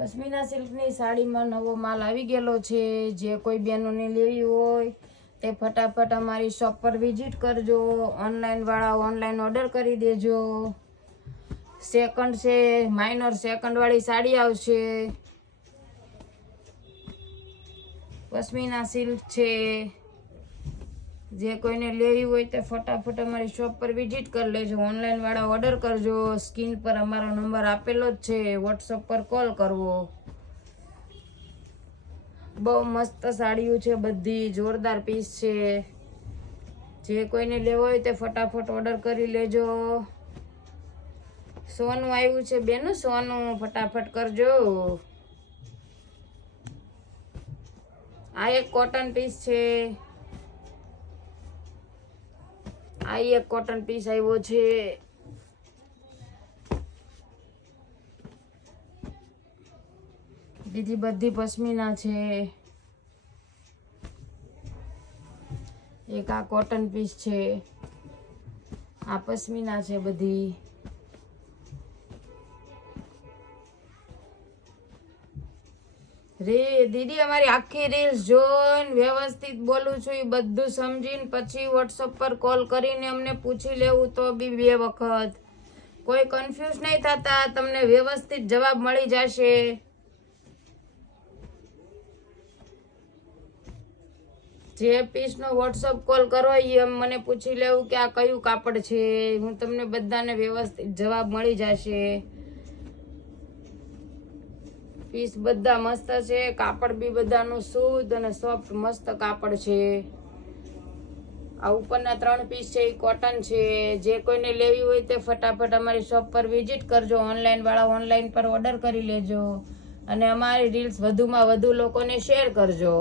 પશ્મિના સિલ્કની સાડીમાં નવો માલ આવી ગયેલો છે. જે કોઈ બહેનોને લેવી હોય તે ફટાફટ અમારી શોપ પર વિઝિટ કરજો. ઓનલાઈન વાળા ઓનલાઈન ઓર્ડર કરી દેજો. સેકન્ડ છે, માઇનર સેકન્ડ વાળી સાડી આવશે. પશ્મિના સિલ્ક છે. જે કોઈને લેવી હોય તે ફટાફટ અમારી શોપ પર વિઝિટ કરી લેજો. ઓનલાઈન વાળા ઓર્ડર કરજો. સ્ક્રીન પર અમારો નંબર આપેલો જ છે, વોટ્સઅપ પર કોલ કરવો. બહુ મસ્ત સાડીઓ છે, બધી જોરદાર પીસ છે. જે કોઈને લેવો હોય તે ફટાફટ ઓર્ડર કરી લેજો. સોનું આવ્યું છે બેનું, સોનું ફટાફટ કરજો. આ એક કોટન પીસ છે. આ એક કોટન પીસ આવ્યો છે. બીજી બધી પશ્મિના છે. એક આ કોટન પીસ છે. આ પશ્મિના છે બધી. રે દીદી અમારી આખી રીલ્સ જોઈને વ્યવસ્થિત બોલું છું એ બધું સમજીને પછી વોટ્સઅપ પર કોલ કરીને અમને પૂછી લેવું તો બી 2 વખત. કોઈ કન્ફ્યુઝ નહીં થતા, તમને વ્યવસ્થિત જવાબ મળી જશે. જે પીસનો વોટ્સઅપ કોલ કરો એ મને પૂછી લેવું કે આ કયું કાપડ છે. હું તમને બધાને વ્યવસ્થિત જવાબ મળી જશે. પીસ બધા મસ્ત છે. કાપડ બી બધાનું શુદ્ધ અને સોફ્ટ મસ્ત કાપડ છે. આ ઉપરના 3 પીસ છે એ કોટન છે. જે કોઈને લેવી હોય તે ફટાફટ અમારી શોપ પર વિઝિટ કરજો. ઓનલાઈન વાળા ઓનલાઈન પર ઓર્ડર કરી લેજો અને અમારી રીલ્સ વધુમાં વધુ લોકોને શેર કરજો.